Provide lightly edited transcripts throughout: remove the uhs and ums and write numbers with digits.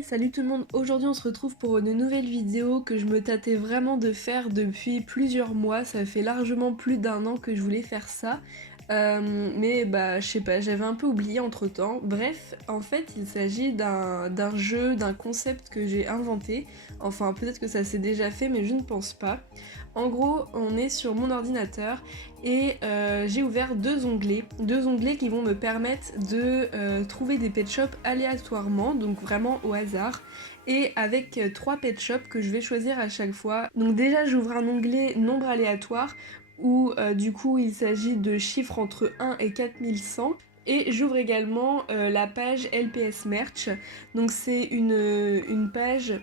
Salut tout le monde, aujourd'hui on se retrouve pour une nouvelle vidéo que je me tâtais vraiment de faire depuis plusieurs mois, ça fait largement plus d'un an que je voulais faire ça, mais je sais pas, j'avais un peu oublié entre temps. Bref, en fait il s'agit d'un jeu, d'un concept que j'ai inventé, enfin peut-être que ça s'est déjà fait mais je ne pense pas. En gros, on est sur mon ordinateur et j'ai ouvert deux onglets qui vont me permettre de trouver des pet shops aléatoirement, donc vraiment au hasard, et avec trois pet shops que je vais choisir à chaque fois. Donc déjà j'ouvre un onglet nombre aléatoire où du coup il s'agit de chiffres entre 1 et 4100. Et j'ouvre également la page LPS Merch, donc c'est une page,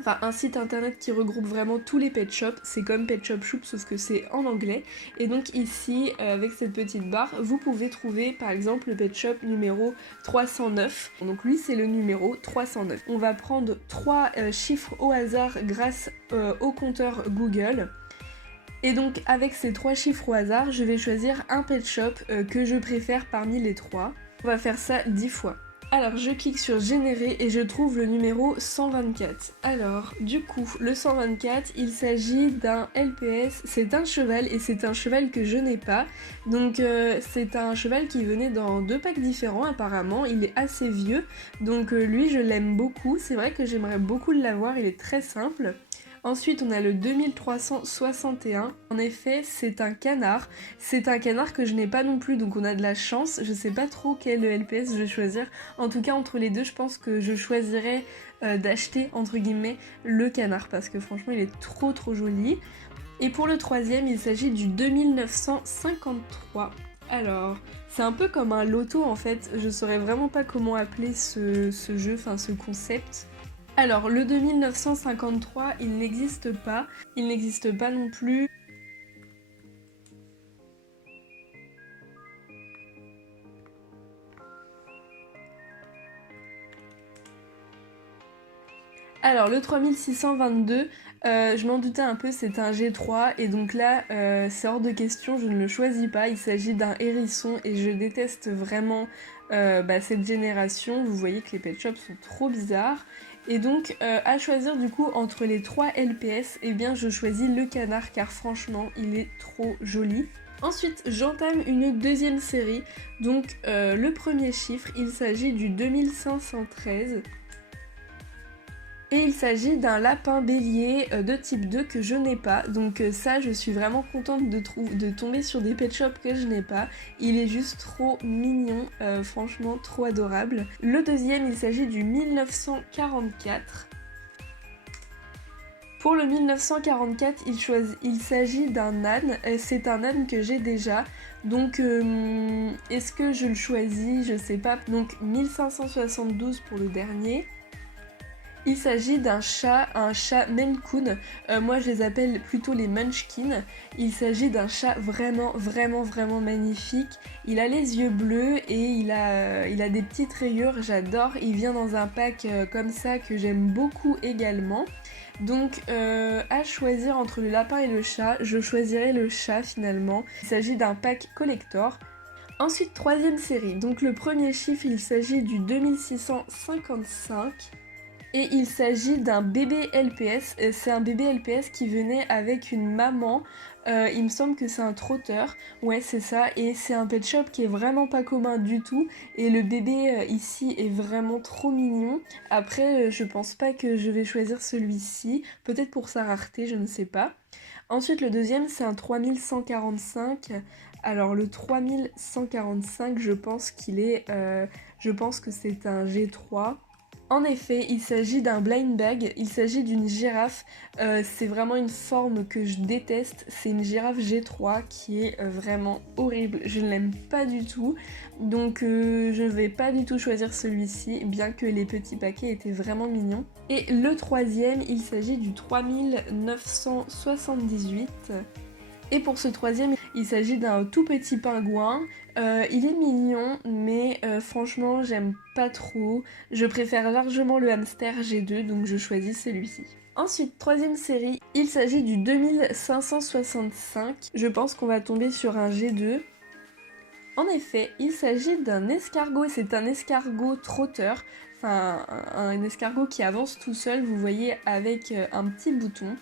enfin un site internet qui regroupe vraiment tous les pet shops, c'est comme Pet Shop Shop sauf que c'est en anglais. Et donc ici, avec cette petite barre, vous pouvez trouver par exemple le pet shop numéro 309. Donc lui c'est le numéro 309. On va prendre trois chiffres au hasard grâce au compteur Google. Et donc avec ces trois chiffres au hasard, je vais choisir un pet shop que je préfère parmi les trois. On va faire ça 10 fois. Alors je clique sur générer et je trouve le numéro 124. Alors du coup le 124 il s'agit d'un LPS, c'est un cheval et c'est un cheval que je n'ai pas. Donc c'est un cheval qui venait dans deux packs différents apparemment, il est assez vieux. Donc lui je l'aime beaucoup, c'est vrai que j'aimerais beaucoup l'avoir, il est très simple. Ensuite, on a le 2361. En effet, c'est un canard. C'est un canard que je n'ai pas non plus, donc on a de la chance. Je sais pas trop quel LPS je vais choisir. En tout cas, entre les deux, je pense que je choisirais d'acheter, entre guillemets, le canard, parce que franchement, il est trop joli. Et pour le troisième, il s'agit du 2953. Alors, c'est un peu comme un loto en fait. Je saurais vraiment pas comment appeler ce jeu, enfin ce concept. Alors, le 2953, il n'existe pas. Il n'existe pas non plus. Alors, le 3622, je m'en doutais un peu, c'est un G3. Et donc là, c'est hors de question, je ne le choisis pas. Il s'agit d'un hérisson et je déteste vraiment cette génération. Vous voyez que les pet shops sont trop bizarres. Et donc, à choisir du coup entre les trois LPS, eh bien je choisis le canard car franchement, il est trop joli. Ensuite, j'entame une deuxième série. Donc, le premier chiffre, il s'agit du 2513. Et il s'agit d'un lapin bélier de type 2 que je n'ai pas. Donc ça, je suis vraiment contente de tomber sur des pet shops que je n'ai pas. Il est juste trop mignon, franchement trop adorable. Le deuxième, il s'agit du 1944. Pour le 1944, il s'agit d'un âne. C'est un âne que j'ai déjà. Donc est-ce que je le choisis? Je sais pas. Donc 1572 pour le dernier. Il s'agit d'un chat, un chat Maine Coon. Moi je les appelle plutôt les Munchkin. Il s'agit d'un chat vraiment magnifique. Il a les yeux bleus et il a des petites rayures, j'adore. Il vient dans un pack comme ça que j'aime beaucoup également. Donc à choisir entre le lapin et le chat, je choisirai le chat finalement. Il s'agit d'un pack collector. Ensuite, troisième série. Donc le premier chiffre, il s'agit du 2655. Et il s'agit d'un bébé LPS. C'est un bébé LPS qui venait avec une maman. Il me semble que c'est un trotteur. Ouais, c'est ça. Et c'est un pet shop qui est vraiment pas commun du tout. Et le bébé ici est vraiment trop mignon. Après, je pense pas que je vais choisir celui-ci. Peut-être pour sa rareté, je ne sais pas. Ensuite, le deuxième, c'est un 3145. Alors, le 3145, je pense qu'il est. Je pense que c'est un G3. En effet, il s'agit d'un blind bag, il s'agit d'une girafe, c'est vraiment une forme que je déteste, c'est une girafe G3 qui est vraiment horrible, je ne l'aime pas du tout, donc je ne vais pas du tout choisir celui-ci, bien que les petits paquets étaient vraiment mignons. Et le troisième, il s'agit du 3978. Et pour ce troisième, il s'agit d'un tout petit pingouin. Il est mignon, mais franchement, j'aime pas trop. Je préfère largement le hamster G2, donc je choisis celui-ci. Ensuite, troisième série, il s'agit du 2565. Je pense qu'on va tomber sur un G2. En effet, il s'agit d'un escargot, c'est un escargot trotteur. enfin un escargot qui avance tout seul, vous voyez, avec un petit bouton.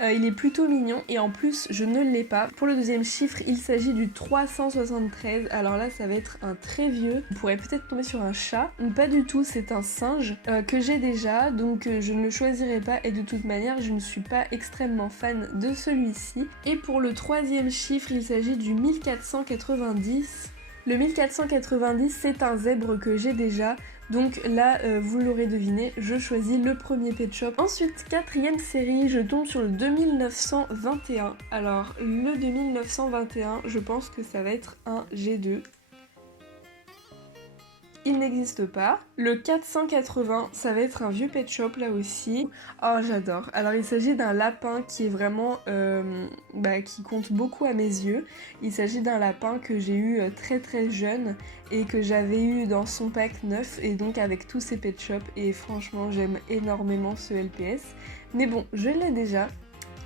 Il est plutôt mignon et en plus je ne l'ai pas. Pour le deuxième chiffre, il s'agit du 373. Alors là ça va être un très vieux. Vous pourrez peut-être tomber sur un chat. Pas du tout, c'est un singe que j'ai déjà, donc je ne le choisirai pas et de toute manière je ne suis pas extrêmement fan de celui-ci. Et pour le troisième chiffre, il s'agit du 1490. Le 1490, c'est un zèbre que j'ai déjà, donc là, vous l'aurez deviné, je choisis le premier Pet Shop. Ensuite, quatrième série, je tombe sur le 2921. Alors, le 2921, je pense que ça va être un G2. Il n'existe pas. Le 480, ça va être un vieux Pet Shop là aussi. Oh, j'adore. Alors il s'agit d'un lapin qui est vraiment qui compte beaucoup à mes yeux. Il s'agit d'un lapin que j'ai eu très très jeune et que j'avais eu dans son pack 9 et donc avec tous ces Pet Shop, et franchement j'aime énormément ce LPS. Mais bon, je l'ai déjà.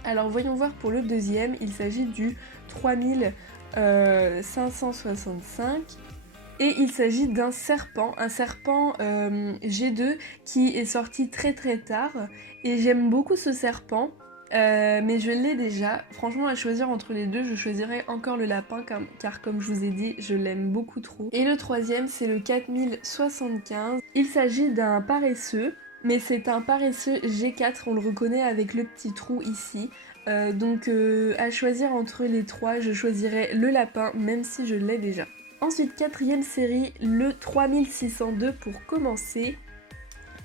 Alors voyons voir pour le deuxième, il s'agit du 3565. Et il s'agit d'un serpent G2 qui est sorti très très tard. Et j'aime beaucoup ce serpent, mais je l'ai déjà. Franchement, à choisir entre les deux, je choisirais encore le lapin car comme je vous ai dit, je l'aime beaucoup trop. Et le troisième, c'est le 4075. Il s'agit d'un paresseux, mais c'est un paresseux G4, on le reconnaît avec le petit trou ici. Donc à choisir entre les trois, je choisirais le lapin, même si je l'ai déjà. Ensuite, quatrième série, le 3602 pour commencer.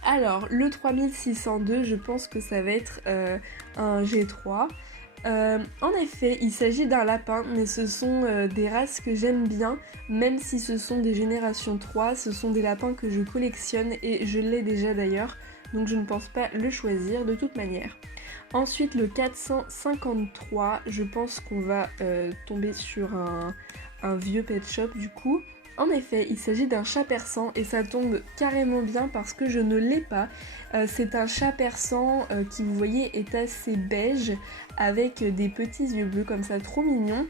Alors, le 3602, je pense que ça va être un G3. En effet, il s'agit d'un lapin, mais ce sont des races que j'aime bien, même si ce sont des générations 3, ce sont des lapins que je collectionne et je l'ai déjà d'ailleurs, donc je ne pense pas le choisir de toute manière. Ensuite, le 453, je pense qu'on va tomber sur un vieux Pet Shop du coup. En effet, il s'agit d'un chat persan et ça tombe carrément bien parce que je ne l'ai pas. C'est un chat persan qui, vous voyez, est assez beige avec des petits yeux bleus comme ça, trop mignon.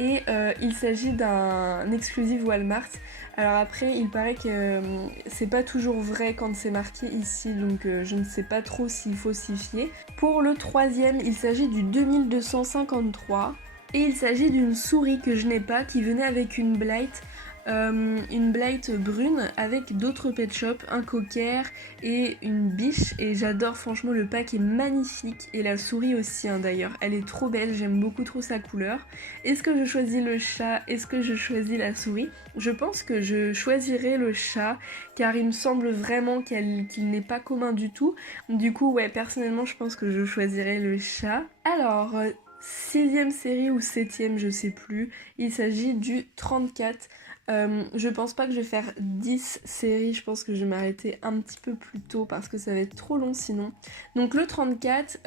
Et il s'agit d'un exclusif Walmart. Alors après, il paraît que c'est pas toujours vrai quand c'est marqué ici, donc je ne sais pas trop s'il faut s'y fier. Pour le troisième, il s'agit du 2253. Et il s'agit d'une souris que je n'ai pas, qui venait avec une blight brune avec d'autres Pet Shop, un cocker et une biche, et j'adore, franchement le pack est magnifique et la souris aussi d'ailleurs, elle est trop belle, j'aime beaucoup trop sa couleur. Est-ce que je choisis le chat? Est-ce que je choisis la souris? Je pense que je choisirai le chat car il me semble vraiment qu'il n'est pas commun du tout. Du coup ouais, personnellement je pense que je choisirai le chat. Alors 6ème série ou 7ème, je sais plus, il s'agit du 34. Je pense pas que je vais faire 10 séries, je pense que je vais m'arrêter un petit peu plus tôt parce que ça va être trop long sinon. Donc le 34,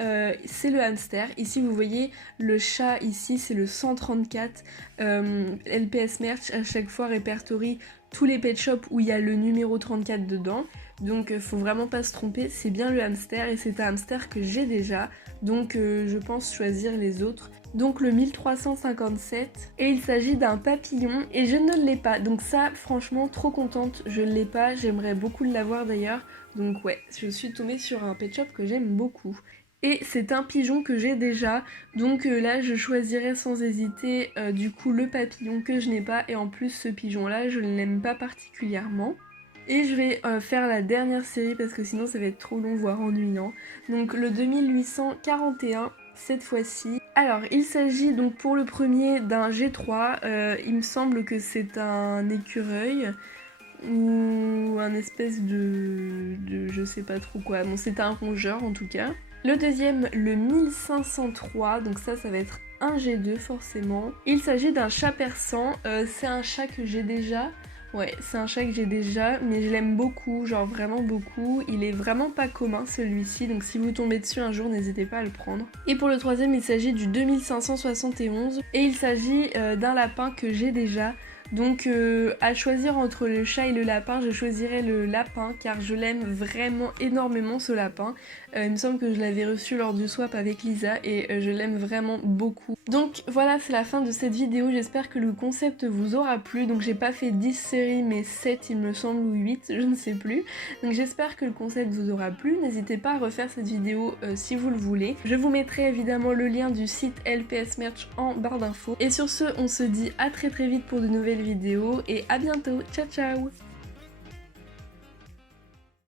c'est le hamster. Ici vous voyez le chat, ici c'est le 134. LPS Merch à chaque fois répertorie tous les pet shops où il y a le numéro 34 dedans. Donc faut vraiment pas se tromper, c'est bien le hamster et c'est un hamster que j'ai déjà. Donc je pense choisir les autres. Donc le 1357 et il s'agit d'un papillon et je ne l'ai pas, donc ça franchement trop contente, je ne l'ai pas, j'aimerais beaucoup l'avoir d'ailleurs, donc ouais, je suis tombée sur un pet shop que j'aime beaucoup. Et c'est un pigeon que j'ai déjà, donc là je choisirais sans hésiter du coup le papillon que je n'ai pas, et en plus ce pigeon là je ne l'aime pas particulièrement. Et je vais faire la dernière série parce que sinon ça va être trop long voire ennuyant. Donc le 2841 cette fois-ci. Alors il s'agit donc pour le premier d'un G3, il me semble que c'est un écureuil ou un espèce de je sais pas trop quoi, bon c'est un rongeur en tout cas. Le deuxième, le 1503, donc ça va être un G2 forcément. Il s'agit d'un chat persan, c'est un chat que j'ai déjà. Ouais, c'est un chat que j'ai déjà, mais je l'aime beaucoup, genre vraiment beaucoup. Il est vraiment pas commun celui-ci, donc si vous tombez dessus un jour, n'hésitez pas à le prendre. Et pour le troisième, il s'agit du 2571, et il s'agit d'un lapin que j'ai déjà. Donc à choisir entre le chat et le lapin, je choisirais le lapin car je l'aime vraiment énormément ce lapin. Il me semble que je l'avais reçu lors du swap avec Lisa et je l'aime vraiment beaucoup. Donc voilà, c'est la fin de cette vidéo, j'espère que le concept vous aura plu. Donc j'ai pas fait 10 séries mais 7 il me semble ou 8, je ne sais plus. Donc j'espère que le concept vous aura plu, n'hésitez pas à refaire cette vidéo si vous le voulez. Je vous mettrai évidemment le lien du site LPS Merch en barre d'infos. Et sur ce, on se dit à très vite pour de nouvelles vidéos et à bientôt, ciao ciao.